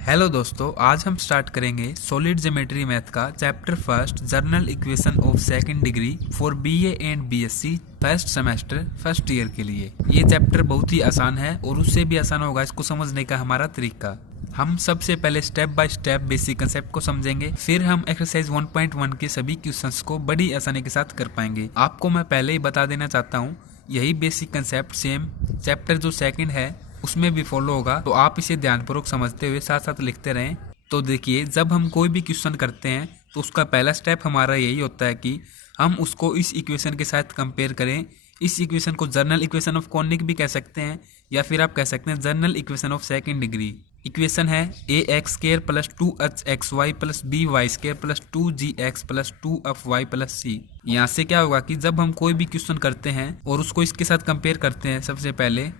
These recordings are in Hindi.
हेलो दोस्तों, आज हम स्टार्ट करेंगे सॉलिड ज्योमेट्री मैथ का chapter first journal equation of second degree for BA and BSc first semester first year के लिए। ये चैप्टर बहुत ही आसान है और उससे भी आसान होगा इसको समझने का हमारा तरीका। हम सबसे पहले step by step basic concept को समझेंगे, फिर हम एक्सरसाइज 1.1 के सभी क्वेश्चंस को बड़ी आसानी के साथ कर पाएंगे। आपको मैं पहले ही बता देना चाहता हूँ, यही बेसिक कंसेप्ट सेम चैप्टर जो सेकंड है उसमें भी फॉलो होगा, तो आप इसे ध्यानपूर्वक समझते हुए साथ साथ लिखते रहें। तो देखिए, जब हम कोई भी क्वेश्चन करते हैं तो उसका पहला स्टेप हमारा यही होता है कि हम उसको इस इक्वेशन के साथ कंपेयर करें। इस इक्वेशन को जर्नल इक्वेशन ऑफ कॉनिक भी कह सकते हैं या फिर आप कह सकते हैं general equation of second degree. Equation है a x square plus 2h(xy) plus by square plus 2gx plus 2f(y) plus C. यहाँ से क्या होगा कि जब हम कोई भी क्वेश्चन करते हैं और उसको इसके साथ कंपेयर करते हैं, सबसे पहले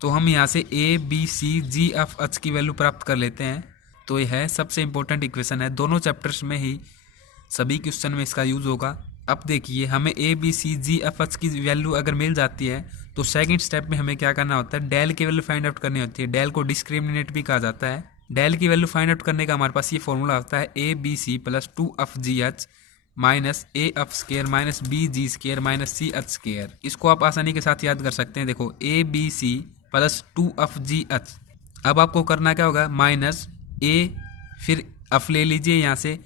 तो हम यहाँ से A B C G F H की वैल्यू प्राप्त कर लेते हैं। तो यह है सबसे इम्पोर्टेंट इक्वेशन है, दोनों चैप्टर्स में ही सभी क्वेश्चन में इसका यूज होगा। अब देखिए, हमें A B C G F H की वैल्यू अगर मिल जाती है तो सेकंड स्टेप में हमें क्या करना होता है, डेल की वैल्यू फाइंड आउट करनी होती है। डेल को डिस्क्रिमिनेट भी कहा जाता है। डेल की वैल्यू फाइंड आउट करने का हमारे पास ये फॉर्मूला होता है A B C plus 2f(g(h) minus A F square minus B G square minus C H square. इसको आप आसानी के साथ याद कर सकते हैं। देखो, ए बी सी प्लस 2f(g(h). अब आपको करना क्या होगा, माइनस ए, फिर एफ ले लीजिए यहाँ से,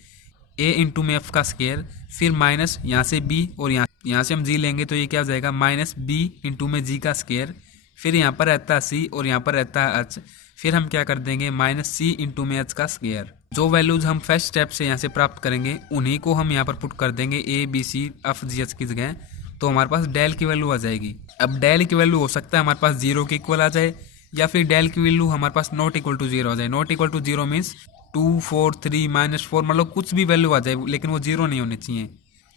ए इंटू में एफ का स्केयर, फिर माइनस यहाँ से बी और यहाँ से हम जी लेंगे तो ये क्या हो जाएगा, माइनस बी इंटू में जी का स्केयर, फिर यहाँ पर रहता है सी और यहाँ पर रहता है एच, फिर हम क्या कर देंगे माइनस सी इंटू में एच का स्केयर। जो वैल्यूज हम फर्स्ट स्टेप से यहाँ से प्राप्त करेंगे उन्हीं को हम यहाँ पर पुट कर देंगे A B C F G H की जगह, तो हमारे पास डेल की वैल्यू आ जाएगी। अब डेल की वैल्यू हो सकता है हमारे पास 0 के इक्वल आ जाए या फिर डेल की वैल्यू हमारे पास नॉट इक्वल टू 0 आ जाए। नॉट इक्वल टू 0 मीन्स 2 4 3 -4, मतलब कुछ भी वैल्यू आ जाए लेकिन वो 0 नहीं होनी चाहिए।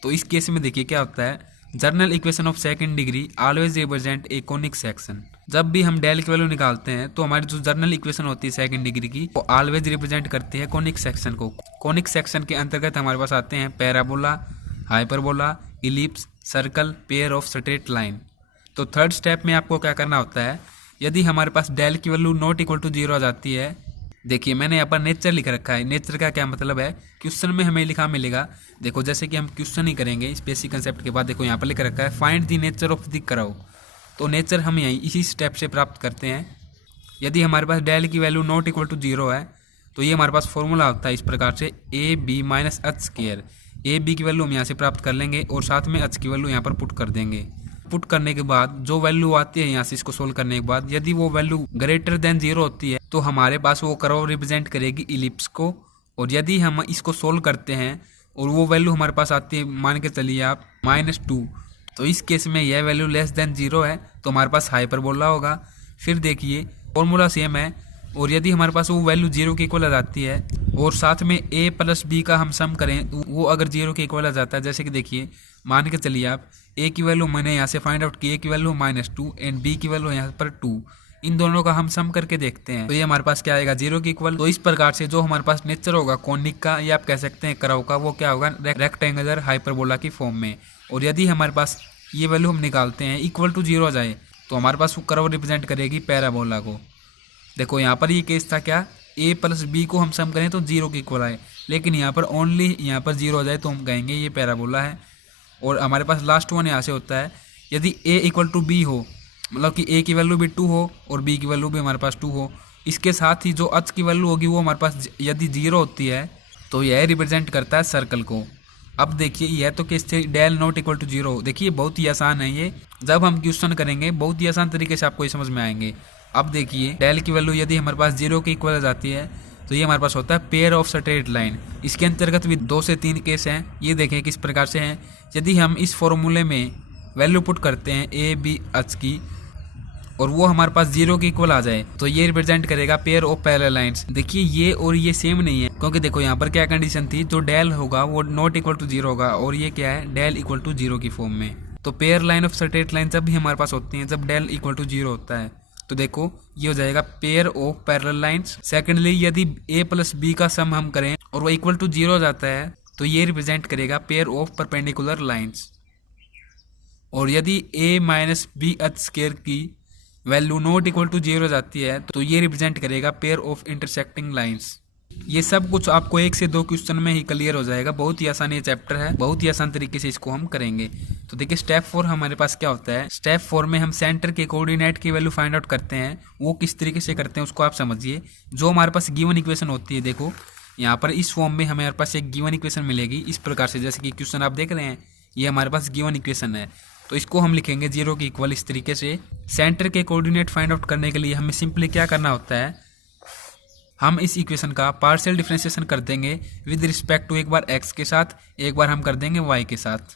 तो इस केस में देखिए क्या होता है, journal equation of second degree always represent a conic section. जब भी हम डेल की वैल्यू निकालते हैं तो हमारी जो जर्नल इक्वेशन होती है सेकंड डिग्री की, वो ऑलवेज रिप्रेजेंट करती है कोनिक सेक्शन को। कोनिक सेक्शन के अंतर्गत हमारे पास आते हैं parabola, hyperbola, ellipse, circle, pair of straight line. तो थर्ड स्टेप में आपको क्या करना होता है, यदि हमारे पास डेल की वैल्यू नॉट इक्वल टू 0 आ जाती है, देखिए मैंने यहाँ पर नेचर लिख रखा है। नेचर का क्या मतलब है, क्वेश्चन में हमें लिखा मिलेगा, देखो जैसे कि हम क्वेश्चन ही करेंगे इस बेसिक कंसेप्ट के बाद, देखो यहाँ पर लिख रखा है find the nature of the curve. तो नेचर हम यही इसी स्टेप से प्राप्त करते हैं। यदि हमारे पास डेल की वैल्यू नॉट इक्वल टू 0 है तो ये हमारे पास फॉर्मूला होता है इस प्रकार से, A B minus H square. A B की वैल्यू हम यहाँ से प्राप्त कर लेंगे और साथ में एच की वैल्यू यहाँ पर पुट कर देंगे। पुट करने के बाद जो वैल्यू आती है यहाँ से इसको सोल्व करने के बाद, यदि वो वैल्यू ग्रेटर देन 0 होती है तो हमारे पास वो कर्व रिप्रेजेंट करेगी इलिप्स को। और यदि हम इसको सोल्व करते हैं और वो वैल्यू हमारे पास आती है, मान के चलिए आप -2, तो इस केस में यह वैल्यू लेस देन 0 है तो हमारे पास हाइपरबोला होगा। फिर देखिए फॉर्मूला सेम है, और यदि हमारे पास वो वैल्यू 0 के इक्वल आ जाती है और साथ में a प्लस बी का हम सम करें तो वो अगर 0 के इक्वल आ जाता है, जैसे कि देखिए मान के चलिए आप a की वैल्यू मैंने यहाँ से फाइंड आउट की, a की वैल्यू -2 एंड b की वैल्यू यहाँ पर 2, इन दोनों का हम सम करके देखते हैं तो ये हमारे पास क्या आएगा, 0 के इक्वल। तो इस प्रकार से जो हमारे पास नेचर होगा कॉनिक का या आप कह सकते हैं कर्व का, वो क्या होगा, रेक्टेंगुलर हाइपरबोला की फॉर्म में। और यदि हमारे पास ये वैल्यू हम निकालते हैं इक्वल टू 0 आ जाए तो हमारे पास वो कर्व रिप्रेजेंट करेगी पैराबोला को। देखो यहाँ पर ये केस था क्या, a प्लस बी को हम सम करें तो 0 के इक्वल आए, लेकिन यहाँ पर ओनली यहाँ पर 0 आ जाए तो हम कहेंगे ये पैराबोला है। और हमारे पास लास्ट वन यहाँ से होता है, यदि a इक्वल टू बी हो, मतलब कि a की वैल्यू भी 2 हो और b की वैल्यू भी हमारे पास 2 हो, इसके साथ ही जो h की वैल्यू होगी वो हमारे पास यदि 0 होती है तो यह रिप्रेजेंट करता है सर्कल को। अब देखिए यह तो केस थे डेल नॉट इक्वल टू 0। देखिए बहुत ही आसान है ये, जब हम क्वेश्चन करेंगे बहुत ही आसान तरीके से आपको ये समझ में आएंगे। अब देखिए डेल की वैल्यू यदि हमारे पास 0 के इक्वल आ जाती है तो ये हमारे पास होता है पेयर ऑफ स्ट्रेट लाइन। इसके अंतर्गत भी 2 से 3 केस हैं, ये देखें किस प्रकार से हैं। यदि हम इस फॉर्मूले में वैल्यू पुट करते हैं ए बी एच की और वो हमारे पास 0 के इक्वल आ जाए तो ये रिप्रेजेंट करेगा पेयर ऑफ पैरेलल लाइंस। देखिए ये और ये सेम नहीं है, क्योंकि देखो यहाँ पर क्या कंडीशन थी, जो डेल होगा वो नॉट इक्वल टू 0 होगा और ये क्या है, डेल इक्वल टू 0 की फॉर्म में। तो pair line of straight line जब भी हमारे पास होती है जब डेल इक्वल टू 0 होता है, तो देखो ये हो जाएगा pair of parallel lines. Secondly यदि a प्लस बी का सम हम करें और वो इक्वल टू 0 हो जाता है तो ये रिप्रेजेंट करेगा पेयर ऑफ परपेंडिकुलर लाइन्स। और यदि a minus B H square की वैल्यू नॉट इक्वल टू 0 जाती है तो ये रिप्रेजेंट करेगा पेयर ऑफ इंटरसेक्टिंग लाइंस। ये सब कुछ आपको 1 से 2 क्वेश्चन में ही क्लियर हो जाएगा। बहुत ही आसान ये चैप्टर है, बहुत ही आसान तरीके से इसको हम करेंगे। तो देखिए स्टेप 4 हमारे पास क्या होता है। स्टेप 4 में हम सेंटर के कोऑर्डिनेट की वैल्यू फाइंड आउट करते हैं। वो किस तरीके से करते हैं उसको आप समझिए। जो हमारे पास गिवन इक्वेशन होती है, देखो यहाँ पर इस फॉर्म में हमारे पास एक गिवन इक्वेशन मिलेगी इस प्रकार से, जैसे कि क्वेश्चन आप देख रहे हैं, ये हमारे पास गिवन इक्वेशन है। तो इसको हम लिखेंगे 0 के इक्वल इस तरीके से। सेंटर के कोऑर्डिनेट फाइंड आउट करने के लिए हमें सिंपली क्या करना होता है, हम इस इक्वेशन का पार्शियल डिफरेंशिएशन कर देंगे विद रिस्पेक्ट टू एक बार x के साथ, एक बार हम कर देंगे y के साथ।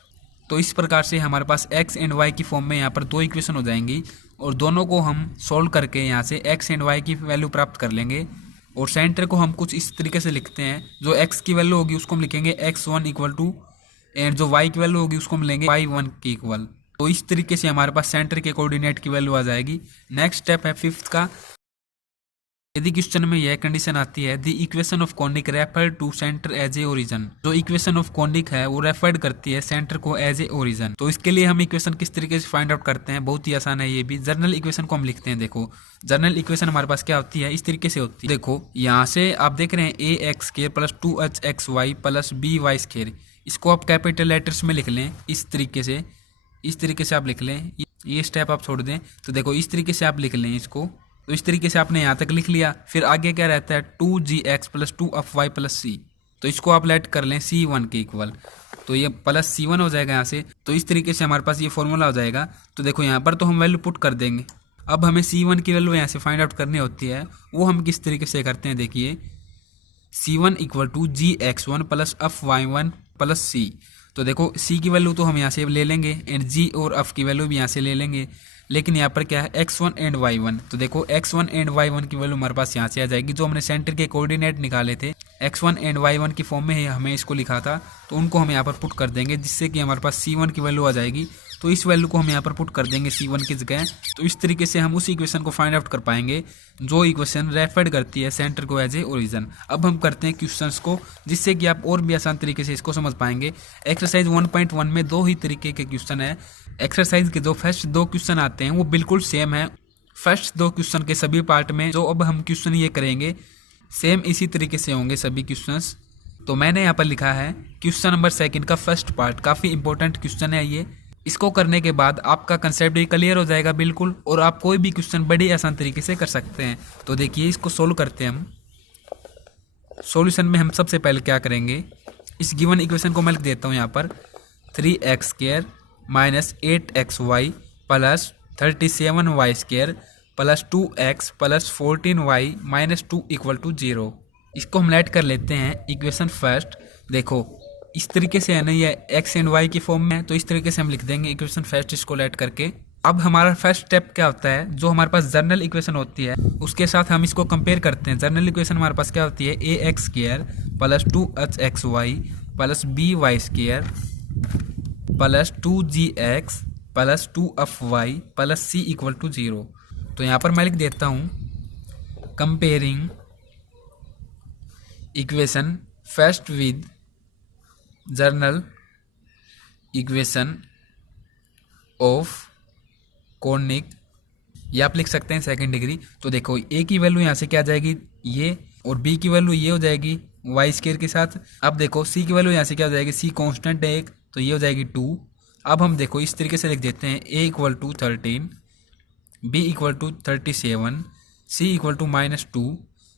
तो इस प्रकार से हमारे पास x एंड y की फॉर्म में यहाँ पर 2 इक्वेशन हो जाएंगी और दोनों को हम सोल्व करके यहाँ से x एंड y की वैल्यू प्राप्त कर लेंगे। और सेंटर को हम कुछ इस तरीके से लिखते हैं, जो x की वैल्यू होगी उसको हम लिखेंगे x1 इक्वल टू, एंड जो y की वैल्यू होगी उसको हम लेंगे y1 के इक्वल। तो इस तरीके से हमारे पास सेंटर के कोऑर्डिनेट की वैल्यू आ जाएगी। नेक्स्ट स्टेप है 5th का। यदि क्वेश्चन में यह कंडीशन आती है, the equation of conic refer to centre as a origin. जो इक्वेशन ऑफ कॉनिक है वो रेफर करती है सेंटर को एज ए ओरिजिन। तो इसके लिए हम इक्वेशन किस तरीके से फाइंड आउट करते हैं, बहुत ही आसान है ये भी। जर्नल इक्वेशन को हम लिखते हैं। देखो जर्नल इक्वेशन हमारे पास क्या होती है, इस तरीके से होती है। देखो यहाँ से आप देख रहे हैं a x square plus 2hxy plus by square. इसको आप कैपिटल लेटर्स में लिख लें इस तरीके से, इस तरीके से आप लिख लें। ये स्टेप आप छोड़ दें। तो देखो इस तरीके से आप लिख लें इसको। तो इस तरीके से आपने यहाँ तक लिख लिया। फिर आगे क्या रहता है 2gx plus 2y plus c। तो इसको आप लेट कर लें c1 के इक्वल। तो ये प्लस c1 हो जाएगा यहाँ से। तो इस तरीके से हमारे पास ये फॉर्मूला हो जाएगा। तो देखो यहाँ पर तो हम वैल्यू पुट कर देंगे। अब हमें c1 की वैल्यू यहाँ से फाइंड आउट करनी होती है। वो हम किस तरीके से करते हैं, देखिए c1 equal to gx1 plus y1 plus c। तो देखो c की वैल्यू तो हम यहाँ से ले लेंगे एंड g और f की वैल्यू भी यहाँ से ले लेंगे। लेकिन यहाँ पर क्या है x1 एंड y1। तो देखो x1 एंड y1 की वैल्यू हमारे पास यहाँ से आ जाएगी। जो हमने सेंटर के कोऑर्डिनेट निकाले थे x1 एंड y1 की फॉर्म में ही हमें इसको लिखा था, तो उनको हम यहाँ पर पुट कर देंगे, जिससे कि हमारे पास c1 की वैल्यू आ जाएगी। तो इस वैल्यू को हम यहाँ पर पुट कर देंगे c1 की जगह। तो इस तरीके से हम उस इक्वेशन को फाइंड आउट कर पाएंगे जो इक्वेशन रेफर करती है सेंटर को एज ए ओरिजिन। अब हम करते हैं क्वेश्चंस को, जिससे कि आप और भी आसान तरीके से इसको समझ पाएंगे। एक्सरसाइज 1.1 में 2 ही तरीके के क्वेश्चन है। एक्सरसाइज के जो फर्स्ट 2 क्वेश्चन आते हैं वो बिल्कुल सेम है। फर्स्ट 2 क्वेश्चन के सभी पार्ट में जो अब हम क्वेश्चन ये करेंगे सेम इसी तरीके से होंगे सभी क्वेश्चंस। तो मैंने यहाँ पर लिखा है क्वेश्चन नंबर 2 का फर्स्ट पार्ट, काफ़ी इंपॉर्टेंट क्वेश्चन है ये। इसको करने के बाद आपका कंसेप्ट भी क्लियर हो जाएगा बिल्कुल, और आप कोई भी क्वेश्चन बड़ी आसान तरीके से कर सकते हैं। तो देखिए इसको सोल्व करते हैं हम। सॉल्यूशन में हम सबसे पहले क्या करेंगे, इस गिवन इक्वेशन को मैं लिख देता हूँ यहाँ पर 3x square minus 8xy plus 37y square plus 2x plus 14y minus 2 equal to 0। इसको हम लेट कर लेते हैं इक्वेशन फर्स्ट। देखो इस तरीके से है ना, ये x एंड y की फॉर्म में है, तो इस तरीके से हम लिख देंगे इक्वेशन फर्स्ट इसको लेट करके। अब हमारा फर्स्ट स्टेप क्या होता है, जो हमारे पास जर्नल इक्वेशन होती है उसके साथ हम इसको कंपेयर करते हैं। जर्नल इक्वेशन हमारे पास क्या होती है, ax square plus 2hxy plus by square plus 2gx plus 2fy plus c equal to 0। तो यहाँ पर मैं लिख देता हूँ comparing equation first with general equation of conic, ये आप लिख सकते हैं सेकंड डिग्री। तो देखो a की वैल्यू यहाँ से क्या आ जाएगी ये, और b की वैल्यू ये हो जाएगी y स्क्वायर के साथ। अब देखो c की वैल्यू यहाँ से क्या हो जाएगी, c कांस्टेंट है एक, तो ये हो जाएगी 2। अब हम देखो इस तरीके से लिख देते हैं a equal to 13, b equal to 37, c equal to -2।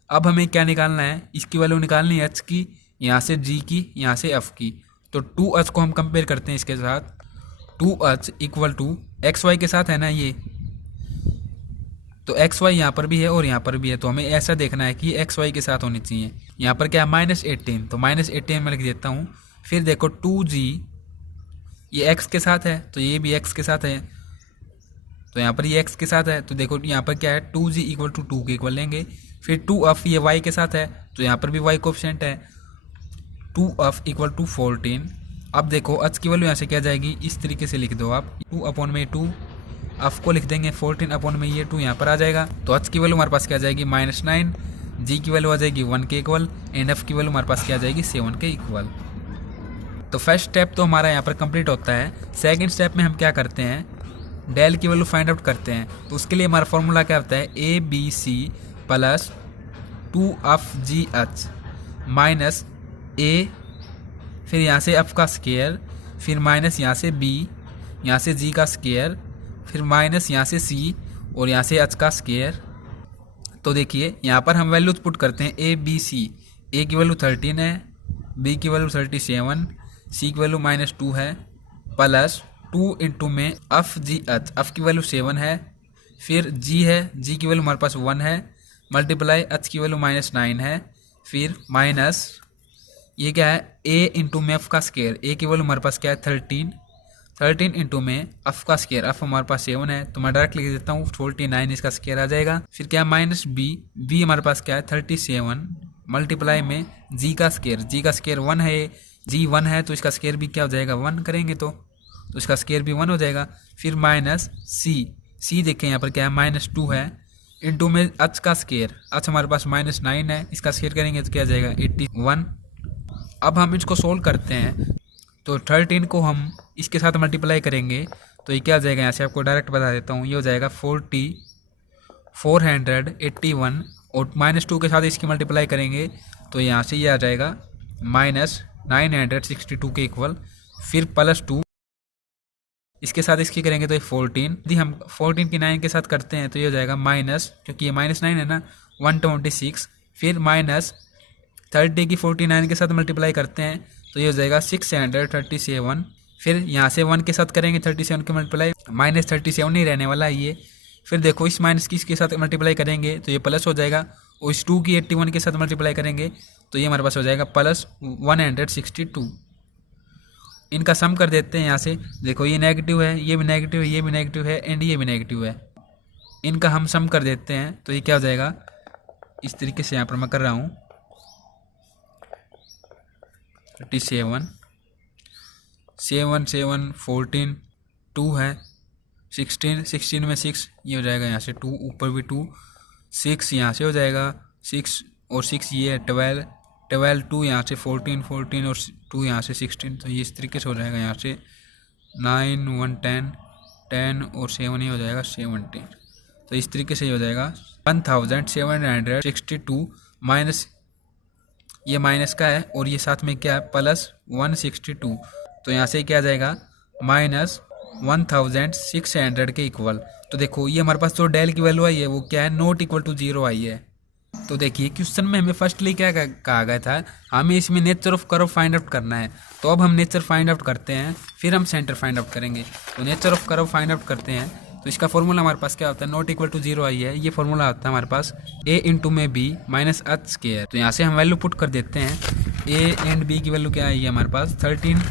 अब हमें क्या निकालना है, इसकी वैल्यू निकालनी है h की, यहाँ से g की, यहाँ से f की। तो 2h को हम कंपेयर करते हैं इसके साथ। 2h equal to x Y के साथ है ना ये, तो एक्स वाई यहाँ पर भी है और यहाँ पर भी है, तो हमें ऐसा देखना है कि एक्स वाई के साथ होनी चाहिए। यहाँ पर क्या है -18, तो -18 मैं लिख देता हूँ। फिर देखो 2g ये x के साथ है, तो ये भी x के साथ है, तो यहाँ पर ये x के साथ है। तो देखो यहाँ पर क्या है 2g इक्वल टू 2 के इक्वल लेंगे। फिर 2f ये y के साथ है, तो यहाँ पर भी y कोएफिशिएंट है, 2f इक्वल टू 14। अब देखो h की वैल्यू यहाँ से क्या जाएगी, इस तरीके से लिख दो आप 2/2, f को लिख देंगे 14/2, यहाँ पर आ जाएगा। तो h की वैल्यू हमारे पास क्या आ जाएगी -9, g की वैल्यू आ जाएगी 1 के इक्वल, एंड f की वैल्यू हमारे पास क्या आ जाएगी 7 के इक्वल। तो फर्स्ट स्टेप तो हमारा यहाँ पर कंप्लीट होता है। सेकंड स्टेप में हम क्या करते हैं, डेल की वैल्यू फाइंड आउट करते हैं। तो उसके लिए हमारा फॉर्मूला क्या होता है, ABC plus 2f g h। Minus A, फिर यहाँ से एफ का स्केयर, फिर माइनस यहाँ से बी, यहाँ से जी का स्केयर, फिर माइनस यहाँ से सी और यहाँ से एच का स्केयर। तो देखिए यहाँ पर हम वैल्यूज पुट करते हैं ए बी सी। ए की वैल्यू 13 है, बी की वैल्यू 37, सी की वैल्यू -2 है, प्लस 2 इंटू में एफ जी एच, एफ की वैल्यू 7 है, फिर जी है, जी की वैल्यू हमारे पास 1 है, मल्टीप्लाई एच की वैल्यू -9 है, फिर माइनस ये क्या है ए इंटू में एफ का स्केयर। ए की वैल्यू हमारे पास क्या है 13 इंटू में एफ का स्केयर, एफ हमारे पास 7 है तो मैं डायरेक्ट लिख देता हूँ 49 इसका स्केयर आ जाएगा। फिर क्या है माइनस बी, बी हमारे पास क्या है 37, मल्टीप्लाई में जी का स्केयर, जी का स्केयर 1 है, जी 1 है तो इसका स्केयर भी क्या हो जाएगा 1 करेंगे तो इसका स्केयर भी 1 हो जाएगा। फिर माइनस सी, सी देखें यहाँ पर क्या है -2 है, इंटू में एच का स्केयर, एच हमारे पास -9 है, इसका स्केयर करेंगे तो क्या आ जाएगा 81। अब हम इसको सोल्व करते हैं तो 13 को हम इसके साथ मल्टीप्लाई करेंगे तो ये क्या आ जाएगा, यहाँ से आपको डायरेक्ट बता देता हूँ, ये हो जाएगा 481 और -2 के साथ इसकी मल्टीप्लाई करेंगे तो यहाँ से ये आ जाएगा -962 के इक्वल, फिर +2 इसके साथ इसकी करेंगे तो ये 14, यदि हम 14 की 9 के साथ करते हैं तो ये हो जाएगा माइनस, क्योंकि ये -9 है ना 126, फिर -30 की 49 के साथ मल्टीप्लाई करते हैं तो ये हो जाएगा 637, फिर यहाँ से 1 के साथ करेंगे 37 के मल्टीप्लाई, -37 नहीं रहने वाला है ये, फिर देखो इस माइनस की इसके साथ मल्टीप्लाई करेंगे तो ये प्लस हो जाएगा, और इस 2 की 81 के साथ मल्टीप्लाई करेंगे तो ये हमारे पास हो जाएगा +162। इनका सम कर देते हैं यहाँ से, देखो ये नेगेटिव है, ये भी नेगेटिव है, ये भी नेगेटिव है एंड ये भी नेगेटिव है, इनका हम सम कर देते हैं तो ये क्या हो जाएगा, इस तरीके से यहाँ पर मैं कर रहा हूँ 37, 7 7 14, 2 है, 16 में 6 ये हो जाएगा यहाँ से 2, ऊपर भी 2, 6 यहाँ से हो जाएगा 6 और 6 ये है 12, 2 यहाँ से 14 और 2 यहाँ से 16, तो ये इस तरीके से हो जाएगा यहाँ से 9 1 10 और 7 ये हो जाएगा 17, तो इस तरीके से हो जाएगा 1762 माइनस, ये माइनस का है और ये साथ में क्या है +162, तो यहाँ से क्या आ जाएगा -1600 के इक्वल। तो देखो ये हमारे पास जो डेल की वैल्यू आई है वो क्या है नॉट इक्वल टू 0 आई है। तो देखिए क्वेश्चन में हमें फर्स्टली क्या कहा गया था, हमें इसमें nature of curve find out करना है, तो अब हम नेचर फाइंड आउट करते हैं फिर हम सेंटर फाइंड आउट करेंगे। तो nature of curve find out करते हैं तो इसका फॉर्मूला हमारे पास क्या होता है, नॉट इक्वल टू 0 आई है, ये फॉर्मूला होता है हमारे पास a इंटू में b माइनस एच स्केयर। तो यहाँ से हम वैल्यू पुट कर देते हैं, a एंड b की वैल्यू क्या आई है हमारे पास 13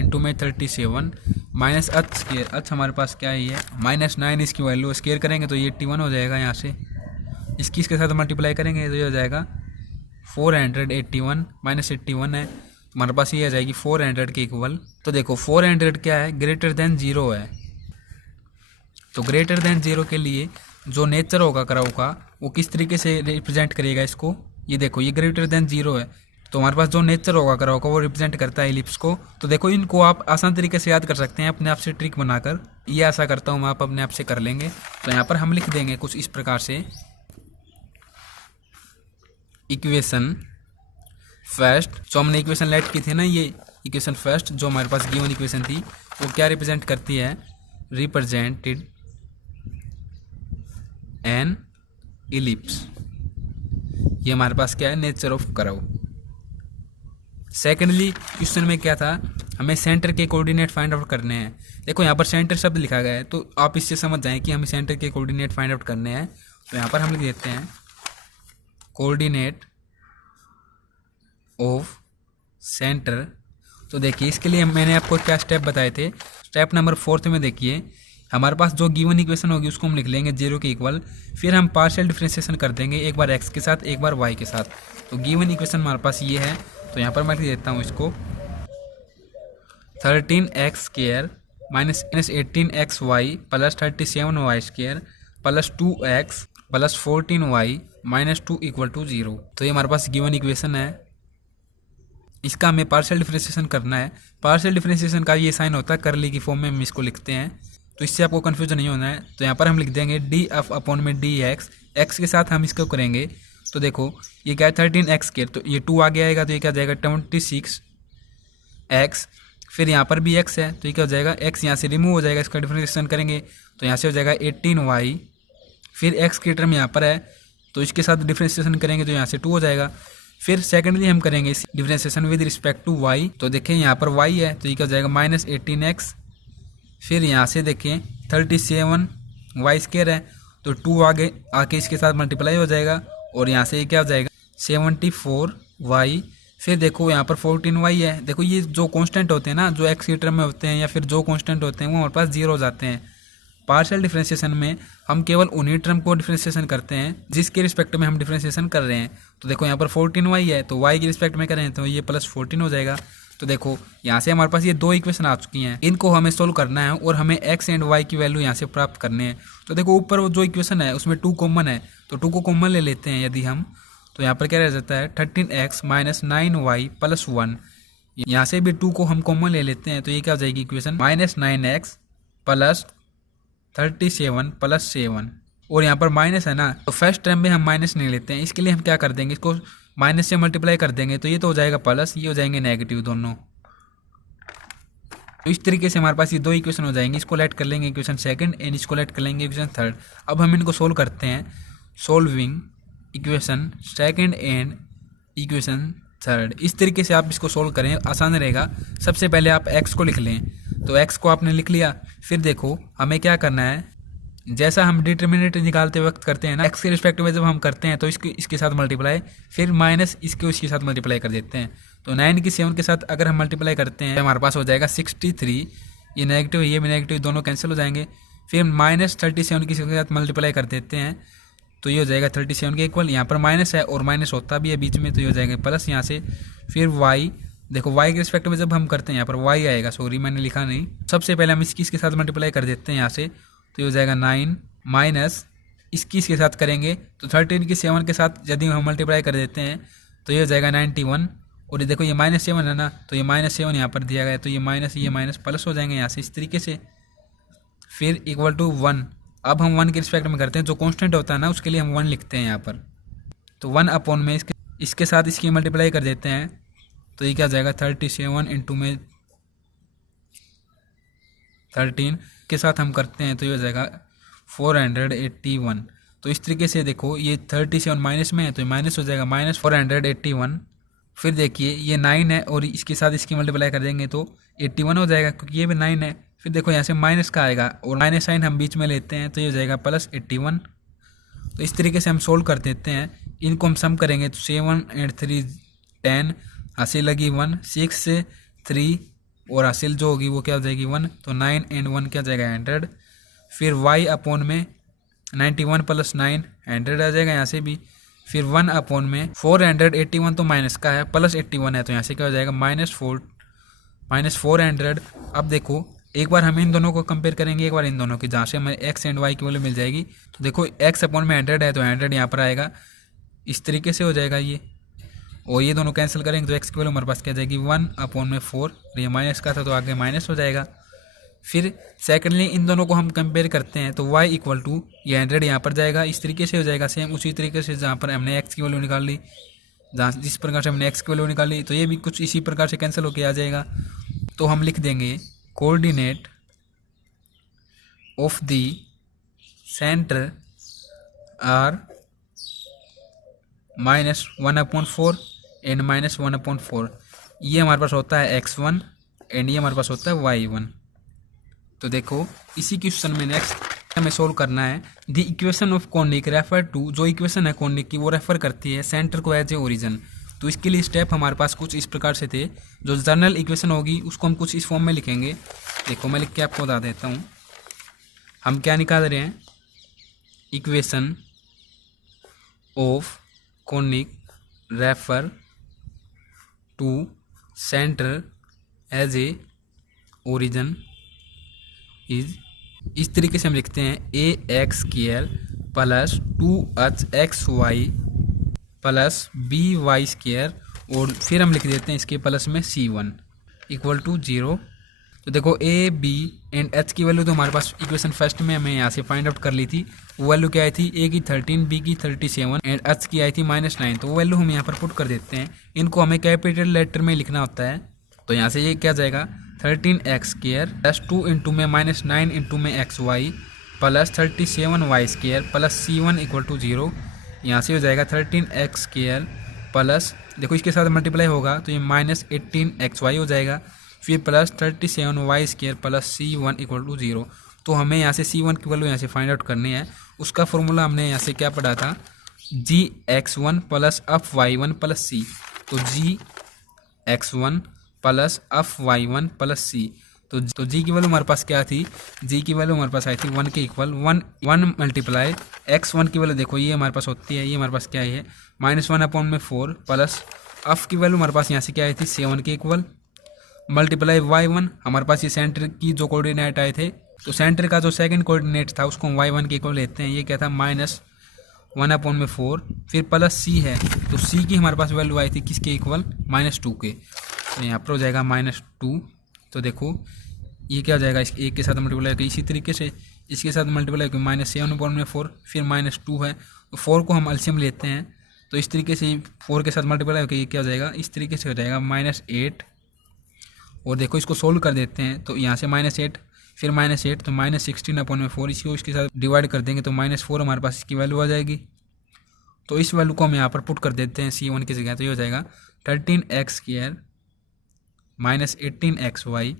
इंटू में 37 माइनस एच स्केयर, एच हमारे पास क्या आई है -9, इसकी वैल्यू स्केयर करेंगे तो ये 81 हो जाएगा, यहाँ से इसकी इसके साथ मल्टीप्लाई करेंगे तो ये हो जाएगा 481 -81 है, हमारे पास ये आ जाएगी 400 के इक्वल। तो देखो 400 क्या है ग्रेटर देन 0 है, तो ग्रेटर देन 0 के लिए जो नेचर होगा कर्व का वो किस तरीके से रिप्रेजेंट करेगा इसको, ये देखो ये ग्रेटर देन 0 है तो हमारे पास जो नेचर होगा कर्व का वो रिप्रेजेंट करता है इलिप्स को। तो देखो इनको आप आसान तरीके से याद कर सकते हैं अपने आप से ट्रिक बनाकर, ये आशा करता हूँ आप अपने आप से कर लेंगे। तो यहाँ पर हम लिख देंगे कुछ इस प्रकार से, इक्वेशन फर्स्ट, जो हमने इक्वेशन लेट की थी ना, ये इक्वेशन फर्स्ट जो हमारे पास गिवन इक्वेशन थी वो क्या रिप्रेजेंट करती है, रिप्रेजेंटेड एन इलिप्स, ये हमारे पास क्या है nature of curve. Secondly question में क्या था, हमें सेंटर के कोऑर्डिनेट फाइंड आउट करने हैं। देखो यहाँ पर सेंटर शब्द लिखा गया है तो आप इससे समझ जाएं कि हमें सेंटर के कोऑर्डिनेट फाइंड आउट करने हैं। तो यहाँ पर हम लिख देते हैं कोऑर्डिनेट ऑफ सेंटर। तो देखिए इसके लिए मैंने आपको क्या स्टेप बताए थे, स्टेप नंबर 4 में देखिए हमारे पास जो गिवन इक्वेशन होगी उसको हम लिख लेंगे 0 के इक्वल, फिर हम पार्शियल डिफरेंशिएशन कर देंगे, एक बार x के साथ एक बार y के साथ। तो गिवन इक्वेशन हमारे पास ये है, तो यहाँ पर मैं लिख देता हूँ इसको 13x² minus 18xy plus 37y² plus 2x plus 14y minus 2 equal to 0। तो ये हमारे पास गिवन इक्वेशन है, इसका हमें पार्शियल डिफरेंशिएशन करना है। पार्शियल डिफरेंशिएशन का ये साइन होता है कर्ली की फॉर्म में हम इसको लिखते हैं, तो इससे आपको कन्फ्यूजन नहीं होना है। तो यहाँ पर हम लिख देंगे डी एफ अपॉन में डी एक्स, एक्स के साथ हम इसको करेंगे तो देखो ये क्या है 13x², तो ये 2 आगे आएगा तो ये क्या हो जाएगा 26x। फिर यहाँ पर भी x है तो ये क्या हो जाएगा x यहाँ से रिमूव हो जाएगा, इसका डिफरेंशिएशन करेंगे तो यहाँ से हो जाएगा 18y। फिर x की टर्म यहाँ पर है तो इसके साथ डिफरेंशिएशन करेंगे तो यहाँ से 2 हो जाएगा। फिर सेकेंडली हम करेंगे इस differentiation with respect to y, तो देखें यहाँ पर y है तो ये क्या हो जाएगा -18x। फिर यहाँ से देखें 37y² है तो 2 आगे आके इसके साथ मल्टीप्लाई हो जाएगा और यहाँ से ये क्या हो जाएगा 74y। फिर देखो यहाँ पर 14y है। देखो ये जो कांस्टेंट होते हैं ना, जो x की टर्म में होते हैं या फिर जो कांस्टेंट होते हैं वो हमारे पास 0 हो जाते हैं। पार्शियल डिफरेंशिएशन में हम केवल उन्हीं टर्म को डिफरेंशिएशन करते हैं जिसके रिस्पेक्ट में हम डिफरेंशिएशन कर रहे हैं। तो देखो यहाँ पर 14y है तो y के रिस्पेक्ट में करें तो ये +14 हो जाएगा। तो देखो यहाँ से हमारे पास ये 2 इक्वेशन आ चुकी हैं, इनको हमें सोल्व करना है और हमें x एंड y की वैल्यू यहाँ से प्राप्त करनी है। तो देखो ऊपर वो जो इक्वेशन है उसमें 2 कॉमन है तो 2 को कॉमन ले लेते हैं यदि हम, तो यहाँ पर क्या रह जाता है 13x - 9y + 1। यहाँ से भी 2 को हम कॉमन ले लेते हैं तो ये क्या हो जाएगी इक्वेशन -9x + 37 + 7। और यहाँ पर माइनस है ना तो फर्स्ट टर्म में हम माइनस नहीं लेते हैं, इसके लिए हम क्या कर देंगे इसको माइनस से मल्टीप्लाई कर देंगे तो ये तो हो जाएगा प्लस, ये हो जाएंगे नेगेटिव दोनों। तो इस तरीके से हमारे पास ये 2 इक्वेशन हो जाएंगे। इसको लेट कर लेंगे इक्वेशन सेकंड एंड इसको लेट कर लेंगे इक्वेशन थर्ड। अब हम इनको सोल्व करते हैं। Solving equation second and equation third, इस तरीके से आप इसको सोल्व करें, आसान रहेगा। सबसे पहले आप x को लिख लें, तो x को आपने लिख लिया। फिर देखो हमें क्या करना है, जैसा हम डिटर्मिनेंट निकालते वक्त करते हैं ना, x के रिस्पेक्ट में जब हम करते हैं तो इसके साथ मल्टीप्लाई, फिर माइनस इसके साथ मल्टीप्लाई कर देते हैं। तो 9 की 7 के साथ अगर हम मल्टीप्लाई करते हैं तो हमारे पास हो जाएगा 63। ये नेगेटिव ये भी नेगेटिव दोनों कैंसिल हो जाएंगे। फिर -37 के साथ मल्टीप्लाई कर देते हैं तो ये हो जाएगा 37 के इक्वल। यहाँ पर माइनस है और माइनस होता भी है बीच में तो ये हो जाएगा प्लस यहाँ से। फिर y, देखो y के रिस्पेक्ट में जब हम करते हैं यहाँ पर y आएगा, सॉरी मैंने लिखा नहीं। सबसे पहले हम इसके साथ मल्टीप्लाई कर देते हैं यहाँ से तो ये हो जाएगा 9 माइनस इसके साथ करेंगे तो 13 की 7 के साथ यदि हम मल्टीप्लाई कर देते हैं तो ये हो जाएगा 91। और ये देखो ये -7 है ना तो ये -7 यहाँ पर दिया गया है तो ये माइनस प्लस हो जाएंगे यहाँ से इस तरीके से। फिर इक्वल टू 1, अब हम 1 के रिस्पेक्ट में करते हैं, जो कांस्टेंट होता है ना उसके लिए हम 1 लिखते हैं यहाँ पर। तो 1 अपॉन में इसके साथ इसकी मल्टीप्लाई कर देते हैं तो ये क्या हो जाएगा 37 इंटू में 13 के साथ हम करते हैं तो ये हो जाएगा 481। तो इस तरीके से देखो ये 37 माइनस में है तो माइनस हो जाएगा -481। फिर देखिए ये 9 है और इसके साथ इसकी मल्टीप्लाई कर देंगे तो 81 हो जाएगा क्योंकि ये भी 9 है। फिर देखो यहाँ से माइनस का आएगा और माइनस साइन हम बीच में लेते हैं तो ये हो जाएगा +81। तो इस तरीके से हम सोल्व कर देते हैं। इनको हम सम करेंगे तो 7 और 3 10, हासिल लगी 1, 6 से 3 और हासिल जो होगी वो क्या हो जाएगी 1, तो 9 और 1 क्या हो जाएगा 100। फिर y अपॉन में 91 + 9 100 आ जाएगा यहाँ से भी। फिर 1 अपॉन में 481 तो माइनस का है, +81 है तो यहाँ से क्या हो जाएगा -400। अब देखो एक बार हम इन दोनों को कंपेयर करेंगे, एक बार इन दोनों की, जहाँ से हमें x एंड y की वैल्यू मिल जाएगी। तो देखो x अपॉन में 100 है तो 100 यहाँ पर आएगा, इस तरीके से हो जाएगा ये। और ये दोनों कैंसिल करेंगे तो x की वैल्यू हमारे पास क्या जाएगी 1 अपॉन में 4। ये माइनस का था तो आगे माइनस हो जाएगा। फिर सेकेंडली इन दोनों को हम कंपेयर करते हैं तो y इक्वल टू ये 100 यहाँ पर जाएगा, इस तरीके से हो जाएगा सेम उसी तरीके से जहाँ पर हमने x की वैल्यू निकाल ली, जहाँ जिस प्रकार से हमने x की वैल्यू निकाली तो ये भी कुछ इसी प्रकार से कैंसिल होकर आ जाएगा। तो हम लिख देंगे coordinate of the centre are -1/4 and -1/4। ये हमारे पास होता है x1 एंड ये हमारे पास होता है y1। तो देखो इसी क्वेश्चन में नेक्स्ट हमें सोल्व करना है the equation of conic refer to, जो इक्वेशन है कॉनिक की वो रेफर करती है सेंटर को एज ए ओरिजिन। तो इसके लिए स्टेप हमारे पास कुछ इस प्रकार से थे। जो जनरल इक्वेशन होगी उसको हम कुछ इस फॉर्म में लिखेंगे। देखो मैं लिख के आपको बता देता हूँ। हम क्या निकाल रहे हैं, equation of conic refer to centre as a origin is, इस तरीके से हम लिखते हैं ax² + 2hxy + by² और फिर हम लिख देते हैं इसके प्लस में c1 इक्वल टू 0। तो देखो ए बी एंड एच की वैल्यू तो हमारे पास इक्वेशन फर्स्ट में हमें यहाँ से फाइंड आउट कर ली थी। वो वैल्यू क्या आई थी, ए की 13, बी की 37 एंड एच की आई थी -9। तो वो वैल्यू हम यहाँ पर पुट कर देते हैं। इनको हमें कैपिटल लेटर में लिखना होता है। तो यहाँ से ये क्या जाएगा 13x² प्लस 2 इंटू में -9 इंटू में xy plus 37y² plus c1 equal to 0। यहाँ से हो जाएगा 13x² प्लस, देखो इसके साथ मल्टीप्लाई होगा तो ये -18xy हो जाएगा, फिर plus 37y² plus c1 equal to 0। तो हमें यहाँ से c1 की वैल्यू यहाँ से फाइंड आउट करनी है। उसका फॉर्मूला हमने यहाँ से क्या पढ़ा था, gx1 plus of y1 plus c। तो gx1 plus of y1 plus c। तो g की वैल्यू हमारे पास क्या थी, g की वैल्यू हमारे पास आई थी 1 के इक्वल 1 मल्टीप्लाई x1 की वैल्यू देखो ये हमारे पास होती है, ये हमारे पास क्या है -1/4 प्लस अफ की वैल्यू हमारे पास यहाँ से क्या आई थी 7 के इक्वल मल्टीप्लाई y1। हमारे पास ये सेंटर की जो कोऑर्डिनेट आए थे, तो सेंटर का जो सेकंड कोऑर्डिनेट था उसको हम y1 के इक्वल लेते हैं। ये क्या था -1/4, फिर प्लस c है। तो c की हमारे पास वैल्यू आई थी किसके इक्वल, -2 के। तो यहाँ पर हो जाएगा -2। तो देखो ये क्या हो जाएगा, इस एक के साथ मल्टीप्लाई होकर इसी तरीके से इसके साथ मल्टीप्लाई होकर -7/4, फिर -2 है। तो 4 को हम एलसीएम लेते हैं। तो इस तरीके से 4 के साथ मल्टीप्लाई होकर ये क्या हो जाएगा, इस तरीके से हो जाएगा -8। और देखो इसको सोल्व कर देते हैं। तो यहाँ से -8 फिर -8 तो -16/4, इसको इसके साथ डिवाइड कर देंगे तो -4 हमारे पास इसकी वैल्यू आ जाएगी। तो इस वैल्यू को हम यहाँ पर पुट कर देते हैं c1 की जगह। तो ये हो जाएगा 13x² -18xy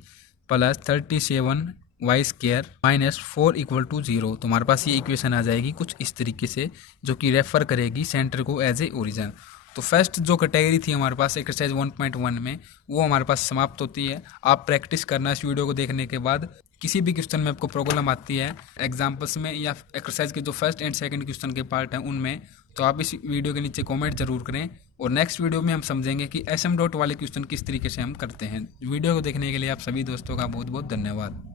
plus 37y² -4 equal to 0। तो हमारे पास ये इक्वेशन आ जाएगी कुछ इस तरीके से, जो कि रेफर करेगी सेंटर को एज ए ओरिजिन। तो फर्स्ट जो कैटेगरी थी हमारे पास एक्सरसाइज 1.1 में, वो हमारे पास समाप्त होती है। आप प्रैक्टिस करना इस वीडियो को देखने के बाद। किसी भी क्वेश्चन में आपको प्रॉब्लम आती है एग्जाम्पल्स में या एक्सरसाइज के जो फर्स्ट एंड सेकंड क्वेश्चन के पार्ट हैं उनमें, तो आप इस वीडियो के नीचे कमेंट जरूर करें। और नेक्स्ट वीडियो में हम समझेंगे कि SM डॉट वाले क्वेश्चन किस तरीके से हम करते हैं। वीडियो को देखने के लिए आप सभी दोस्तों का बहुत बहुत धन्यवाद।